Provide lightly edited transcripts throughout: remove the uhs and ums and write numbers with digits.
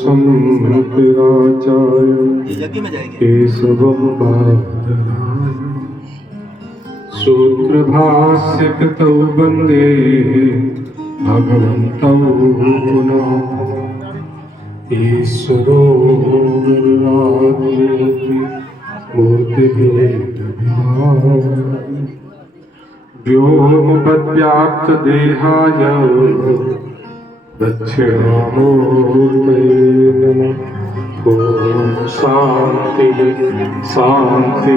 शंकराचार्य केशवं बादरायणं सूत्रभास्य कृतौ वन्दे भगवन्तौ पुनः ईश्वरो गुरुरात्मेति मूर्तिभेदविभागिने व्योमवद्व्याप्तदेहाय दक्षिणामूर्तये नमः। ॐ शान्ति शान्ति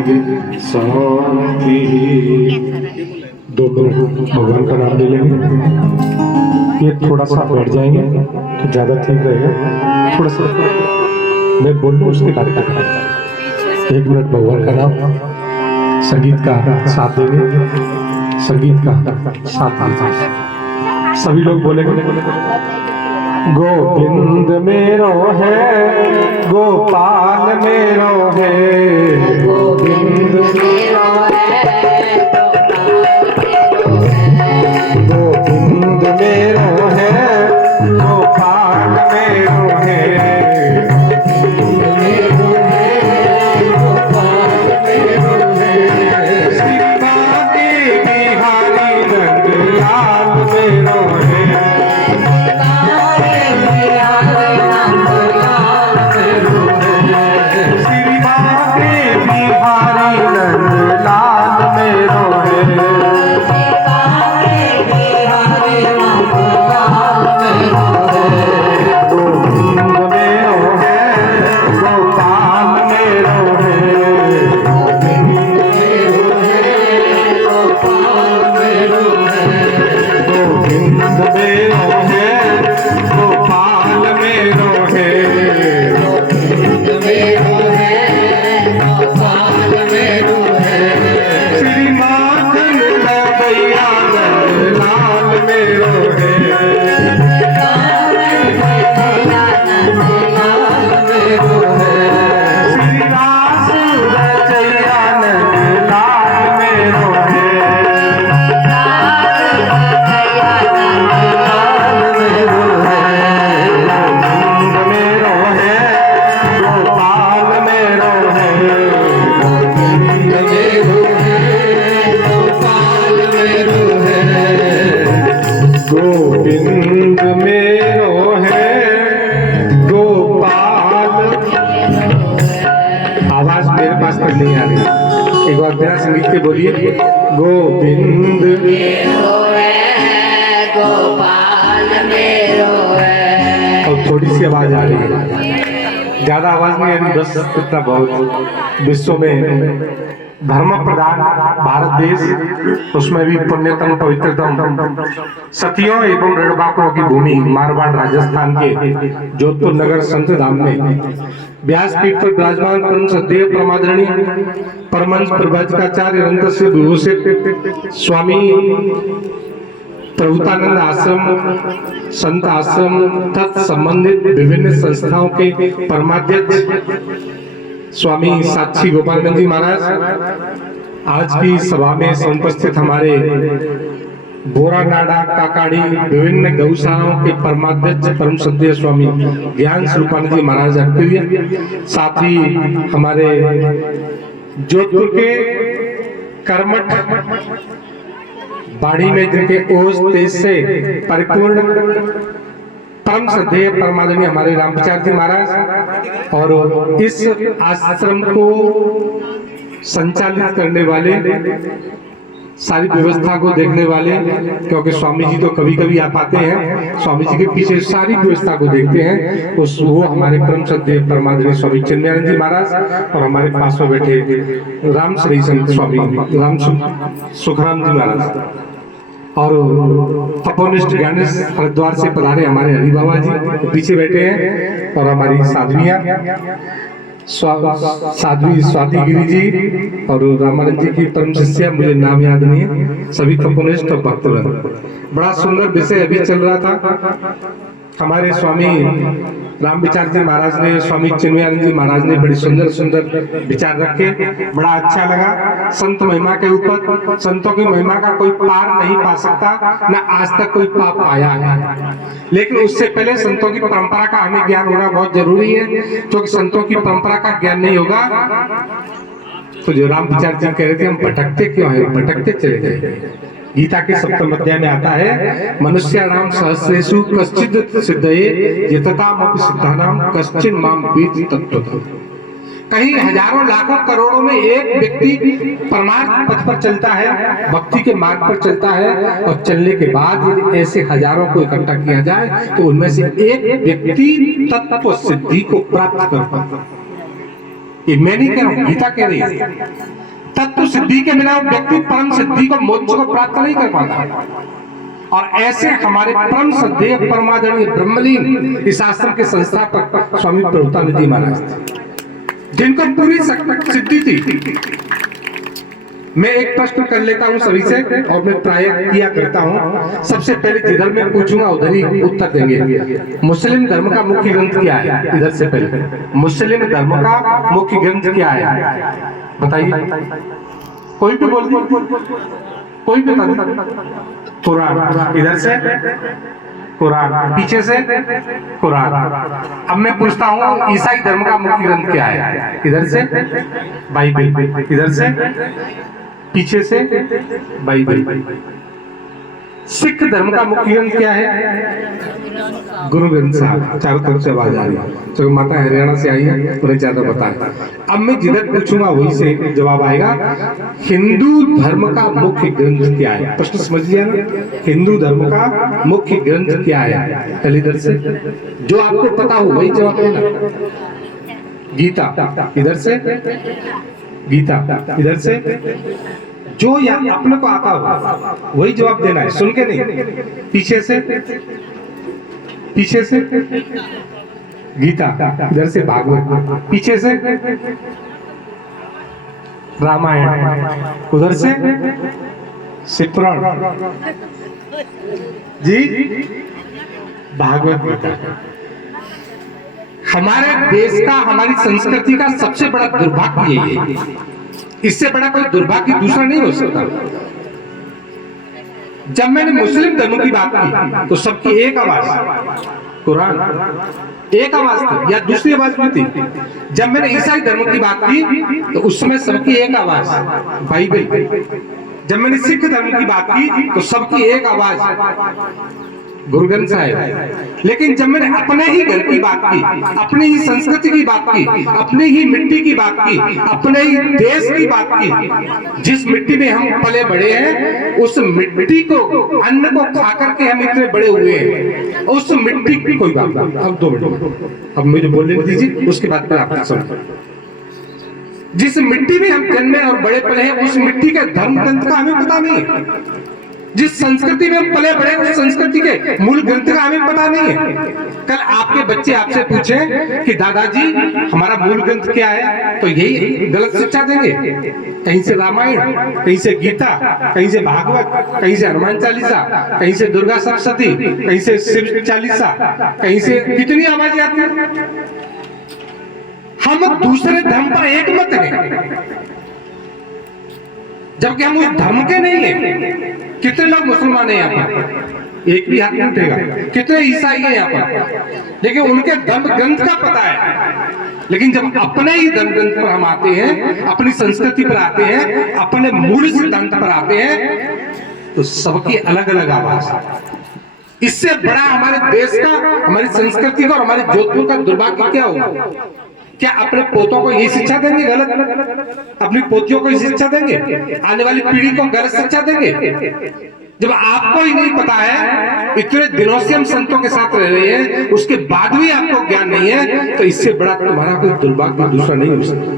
शान्ति। दो मिनट भगवान का नाम ले लेंगे। ये थोड़ा सा बैठ जाएंगे तो ज़्यादा ठीक रहेगा। थोड़ा सा मैं बोल लूँ उसके बाद एक मिनट भगवान का नाम। संगीत का साथ देंगे, संगीत का साथ देंगे। सभी लोग बोलेंगे गोविंद मेरो है, गोपाल मेरो है, गोविंद मेरो है, गोविंद मेरो है, गोपाल मेरो है, गोविंद मेरो है, गोपाल। आवाज मेरे पास तक नहीं आ रही, एक बार बिना संगीत के बोलिए। गोविंद मेरो है, गोपाल मेरो है। और थोड़ी सी आवाज आ रही है, ज्यादा आवाज नहीं आ रही, बस इतना बहुत। विश्व में धर्म प्रधान भारत देश, उसमें भी पुण्यतम पवित्रतम सतियों एवं रणबांकुरों की भूमि मारवाड़ राजस्थान के जोधपुर नगर संत धाम में व्यासपीठ पर विराजमान परम श्रद्धेय परमादरणीय परमहंस प्रवचनाचार्य अनंत श्री विभूषित स्वामी प्रभुतानंद आश्रम, संत आश्रम तत्संबंधित विभिन्न संस्थाओं के परमाध्यक्ष स्वामी साक्षी गोपालगंज जी महाराज, आज की सभा में उपस्थित हमारे बोरा नाडा काकाड़ी विभिन्न गौशालाओं के परमाध्यक्ष परम श्रद्धेय स्वामी ज्ञान स्वरूपानंद जी महाराज अक्तिय, साथ ही हमारे जोधपुर के कर्मठ बाड़ी में जिनके ओज तेज से परिपूर्ण परम श्रद्धेय परमादरणीय हमारे रामप्रचार जी महाराज, और इस आश्रम को संचालित करने वाले, सारी व्यवस्था को देखने वाले, क्योंकि स्वामी जी तो कभी कभी आ पाते हैं, स्वामी जी के पीछे सारी व्यवस्था को देखते हैं, वो हमारे परम श्रद्धेय परमादरणीय स्वामी चिन्मयानंद जी महाराज, और हमारे पास में बैठे राम श्री संत स्वामी राम सुखराम जी महाराज, और तपोनिष्ठ ज्ञानेश हरिद्वार से पधारे हमारे हरि बाबा जी पीछे बैठे हैं, और हमारी साध्वियां साध्वी स्वाति गिरी जी और रामानंद जी की परम शिष्या, मुझे नाम याद नहीं है, सभी तपोनिष्ठ और भक्तगण। बड़ा सुंदर विषय अभी चल रहा था। हमारे स्वामी राम विचार जी महाराज ने, स्वामी चिन्मयानंद जी महाराज ने बड़ी सुंदर सुंदर विचार रखे, बड़ा अच्छा लगा। संत महिमा के ऊपर, संतों की महिमा का कोई पार नहीं पा सकता, न आज तक कोई पा पाया है। लेकिन उससे पहले संतों की परंपरा का हमें ज्ञान होना बहुत जरूरी है, क्योंकि संतों की परंपरा का ज्ञान नहीं होगा तो जो राम विचार जी कह रहे थे हम भटकते क्यों हैं, भटकते चले जाएंगे। गीता के सप्तम अध्याय में आता है, मनुष्य नाम सहस्रेषु कश्चित् सिद्धये यततामपि सिद्धानाम कश्चिन् माम वेत्ति तत्त्वतः। कहीं हजारों लाखों करोड़ों में एक व्यक्ति परमार्थ पथ पर चलता है, भक्ति के मार्ग पर चलता है, और चलने के बाद यदि ऐसे हजारों को इकट्ठा किया जाए तो उनमें से एक व्यक्ति तत्व सिद्धि को प्राप्त कर पाता। ये मैं नहीं कह रहा हूं, गीता कह रही है। तत्व सिद्धि के बिना व्यक्ति परम सिद्धि को, मोक्ष को प्राप्त नहीं कर पाता। और ऐसे हमारे परम श्रद्धेय परमादरणीय ब्रह्मलीन इस आश्रम के संस्थापक स्वामी प्रभुपाद जी महाराज थे, जिनको पूरी सिद्धि थी। मैं एक प्रश्न कर लेता हूं सभी से, और मैं प्राय किया करता हूं। सबसे पहले जिधर मैं पूछूंगा उधर ही उत्तर देंगे। मुस्लिम धर्म का मुख्य ग्रंथ क्या है? इधर से पहले, मुस्लिम धर्म का मुख्य ग्रंथ क्या है बताइए। कोई भी बोल दो, कोई भी बता दो। कुरान। इधर से कुरान, पीछे से कुरान। अब मैं पूछता हूँ ईसाई धर्म का मुख्य ग्रंथ क्या है? इधर से बाइबल, इधर से पीछे से बाइबल। सिख धर्म का मुख्य ग्रंथ क्या है? गुरु ग्रंथ साहब। चारों तरफ से आवाज आ रही है, तो माता हरियाणा से आई है, उन्हें ज्यादा पता है। अब मैं जिधर पूछूंगा वही से जवाब आएगा। हिंदू धर्म का मुख्य ग्रंथ क्या है? प्रश्न समझ लिया ना? हिंदू धर्म का मुख्य ग्रंथ क्या है? पहले इधर से जो आपको पता हो वही जवाब देना। गीता, इधर से गीता, इधर से जो या अपने को आता हो वही जवाब देना है, सुन के नहीं। पीछे से, पीछे से गीता, इधर से भागवत, पीछे से रामायण, उधर से शिवपुराण जी, भागवत गीता। हमारे देश का, हमारी संस्कृति का सबसे बड़ा दुर्भाग्य यही है। इससे बड़ा कोई दुर्भाग्य दूसरा नहीं हो सकता। जब मैंने मुस्लिम धर्म की बात की तो सबकी एक आवाज कुरान, एक आवाज थी, या दूसरी आवाज भी थी। जब मैंने ईसाई धर्म की बात की तो उस समय सबकी एक आवाज बाइबल। जब मैंने सिख धर्म की बात की तो सबकी एक आवाज गुरु ग्रंथ साहिब। लेकिन जब मैंने अपने ही घर की बात की, अपनी ही संस्कृति की बात की, अपनी ही मिट्टी की बात की, अपने ही देश की बात की, जिस मिट्टी में हम पले बड़े हैं, उस मिट्टी को, अन्न को खा करके हम इतने बड़े हुए हैं, उस मिट्टी की कोई बात नहीं। अब 2 मिनट, अब मुझे बोलने दीजिए, उसके बाद फिर आपको समझ। जिस मिट्टी में हम जन्मे और बड़े पले हैं, उस मिट्टी के धर्म ग्रंथ का हमें पता नहीं। जिस संस्कृति में हम पले बड़े, उस संस्कृति के मूल ग्रंथ का हमें पता नहीं है। कल आपके बच्चे आपसे पूछे कि दादाजी हमारा मूल ग्रंथ क्या है, तो यही गलत शिक्षा देंगे। कहीं से रामायण, कहीं से गीता, कहीं से भागवत, कहीं से हनुमान चालीसा, कहीं से दुर्गा सप्तशती, कहीं से शिव चालीसा, कहीं से कितनी आवाजें आती है। हम दूसरे धर्म पर एक मत हैं, जबकि हम उस धर्म के नहीं हैं। कितने लोग मुसलमान हैं यहाँ पर? एक भी हाथ नहीं उठेगा। कितने ईसाई हैं यहाँ पर? लेकिन उनके धर्म ग्रंथ का पता है। लेकिन जब अपने ही धर्म ग्रंथ पर हम आते हैं, अपनी संस्कृति पर आते हैं, अपने मूल सिद्धांत पर आते हैं, तो सबकी अलग अलग आवाज। इससे बड़ा हमारे देश का, हमारी संस्कृति का और हमारे जोधपुर का दुर्भाग्य क्या होगा? क्या अपने पोतों को ये शिक्षा देंगे गलत? अपनी पोतियों को ये शिक्षा देंगे? आने वाली पीढ़ी को गलत शिक्षा देंगे? जब आपको ही नहीं पता है, इतने दिनों से हम संतों के साथ रह रहे हैं, उसके बाद भी आपको ज्ञान नहीं है, तो इससे बड़ा तुम्हारा कोई दुर्भाग्य दूसरा नहीं हो सकता।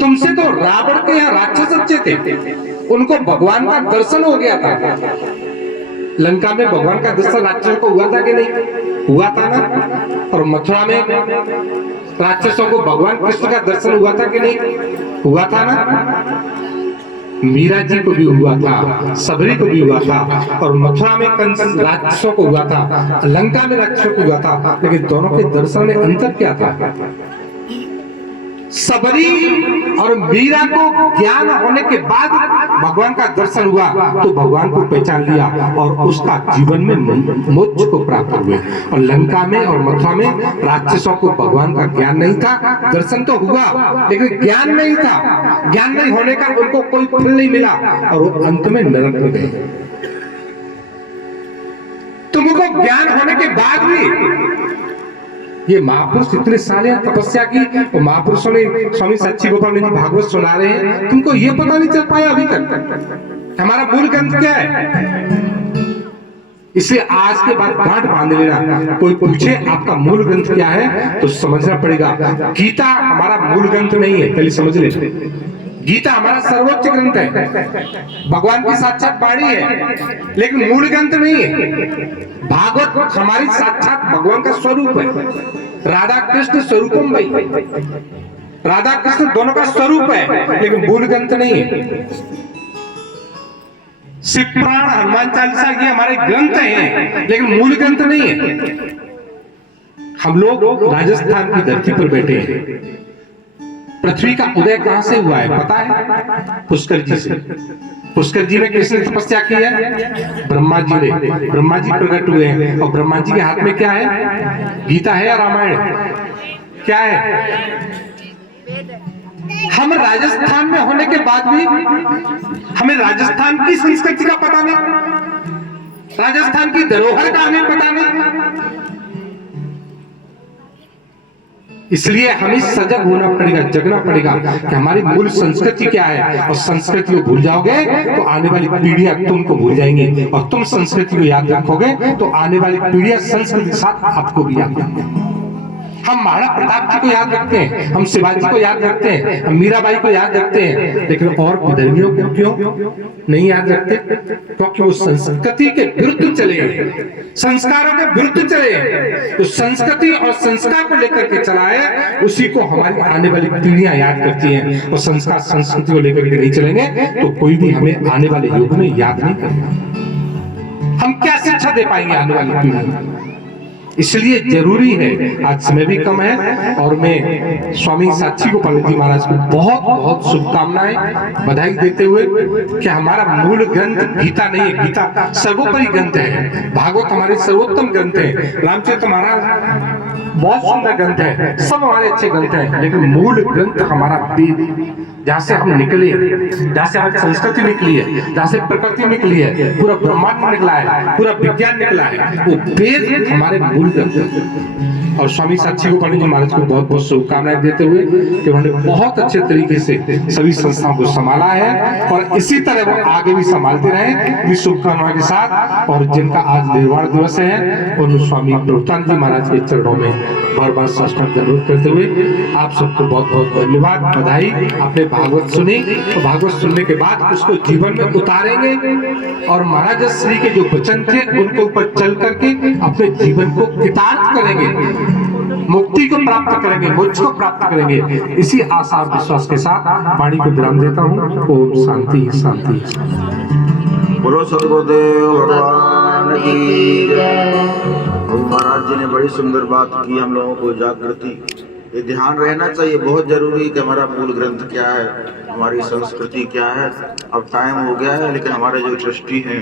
तुमसे तो रावण के यहाँ राक्षस अच्छे थे, उनको भगवान का दर्शन हो गया था। लंका में भगवान का दर्शन राक्षसों को हुआ था कि नहीं? हुआ था ना। और मथुरा में राक्षसों को भगवान कृष्ण का दर्शन हुआ था कि नहीं? हुआ था ना। मीरा जी को भी हुआ था, सबरी को भी हुआ था, और मथुरा में कंस राक्षसों को हुआ था, लंका में राक्षसों को हुआ था। लेकिन दोनों के दर्शन में अंतर क्या था? सबरी और मीरा को ज्ञान होने के बाद भगवान का दर्शन हुआ तो भगवान को पहचान लिया और उसका जीवन में मोक्ष को प्राप्त हुए। और लंका में और मथुरा में राक्षसों को भगवान का ज्ञान नहीं था, दर्शन तो हुआ लेकिन ज्ञान नहीं था। ज्ञान नहीं होने का उनको कोई फल नहीं मिला और वो अंत में नरक में गए। तुमको ज्ञान होने के बाद भी ये महापुरुष इतने साले तपस्या की और महापुरुषों ने स्वामी सच्ची गोपाल जी भागवत सुना रहे हैं, तुमको ये पता नहीं चल पाया अभी तक हमारा मूल ग्रंथ क्या है। इसलिए आज के बाद गांठ बांध लेना। कोई पूछे आपका मूल ग्रंथ क्या है तो समझना पड़ेगा गीता हमारा मूल ग्रंथ नहीं है, पहले समझ लेना। गीता हमारा सर्वोच्च ग्रंथ है, भगवान की साक्षात वाणी है, लेकिन मूल ग्रंथ नहीं है। भागवत हमारी साक्षात भगवान का स्वरूप है। राधा कृष्ण स्वरूपम भाई, राधा कृष्ण दोनों का स्वरूप है, लेकिन मूल ग्रंथ नहीं है। शिव पुराण, हनुमान चालीसा ये हमारे ग्रंथ हैं, लेकिन मूल ग्रंथ नहीं है। हम लोग राजस्थान की धरती पर बैठे हैं। पृथ्वी का उदय कहां से हुआ है पता है? पुष्कर जी से। पुष्कर जी में किसने तपस्या की है? ब्रह्मा जी ने। ब्रह्मा जी प्रकट हुए हैं और ब्रह्मा जी के हाथ में क्या है? गीता है या रामायण? क्या है? हम राजस्थान में होने के बाद भी हमें राजस्थान की संस्कृति का पता नहीं, राजस्थान की धरोहर का हमें पता नहीं। इसलिए हमें सजग होना पड़ेगा, जगना पड़ेगा कि हमारी मूल संस्कृति क्या है। और संस्कृति को भूल जाओगे तो आने वाली पीढ़ियां तुमको भूल जाएंगी, और तुम संस्कृति को याद रखोगे तो आने वाली पीढ़ियां संस्कृति के साथ आपको भी याद रखेंगी। हम महाराणा प्रताप जी को याद रखते हैं, हम शिवाजी को याद रखते हैं, हम मीराबाई को याद रखते हैं, लेकिन और विधर्मियों को क्यों नहीं याद रखते? क्योंकि वो संस्कृति के विरुद्ध चले, संस्कारों के विरुद्ध चले। तो संस्कृति और संस्कार को लेकर के चला है, उसी को हमारी आने वाली पीढ़ियां याद करती हैं। और संस्कार संस्कृति को लेकर के नहीं चलेंगे तो कोई भी हमें आने वाले युग में याद नहीं करेगा। हम क्या शिक्षा दे पाएंगे आने वाली पीढ़ी? इसलिए जरूरी है, आज समय भी कम है और मैं स्वामी साक्षी गोपाल जी महाराज को बहुत बहुत शुभकामनाएं बधाई देते हुए कि हमारा मूल ग्रंथ गीता नहीं है, गीता सर्वोपरि ग्रंथ है। भागवत हमारे सर्वोत्तम ग्रंथ है, रामचरित महाराज बहुत सुंदर ग्रंथ है, सब हमारे अच्छे ग्रंथ है, लेकिन मूल ग्रंथ हमारा वेद, जहाँ से हम निकले, जहाँ से हमारी संस्कृति निकली है, जहाँ से प्रकृति निकली है, पूरा ब्रह्मांड निकला है, पूरा विज्ञान निकला है, वो वेद हमारे मूल ग्रंथ। और स्वामी साक्षी गोपाल जी महाराज को बहुत बहुत शुभकामनाएं देते हुए कि उन्होंने बहुत अच्छे तरीके से सभी संस्थाओं को संभाला है और इसी तरह वो आगे भी संभालते रहे, इस शुभकामनाओं के साथ। और जिनका आज निर्वाण दिवस है उन स्वामी प्रभुपाद जी महाराज के चरणों में बार बार साष्टांग दंडवत करते हुए आप सबको बहुत बहुत धन्यवाद, बधाई। आपने भागवत सुनी तो भागवत सुनने के बाद उसको जीवन में उतारेंगे और महाराज श्री के जो वचन थे उनके ऊपर चल करके अपने जीवन को कृतार्थ करेंगे, मुक्ति को प्राप्त करेंगे, मोक्ष को प्राप्त करेंगे। इसी आशा और विश्वास के साथ वाणी को विराम देता हूँ। ओम शांति शांति। बोलो सदगुरुदेव भगवान की जय। महाराज जी ने बड़ी सुंदर बात की, हम लोगों को जागृति, ये ध्यान रहना चाहिए, बहुत जरूरी कि हमारा मूल ग्रंथ क्या है, हमारी संस्कृति क्या है। अब टाइम हो गया है, लेकिन हमारे जो ट्रस्टी हैं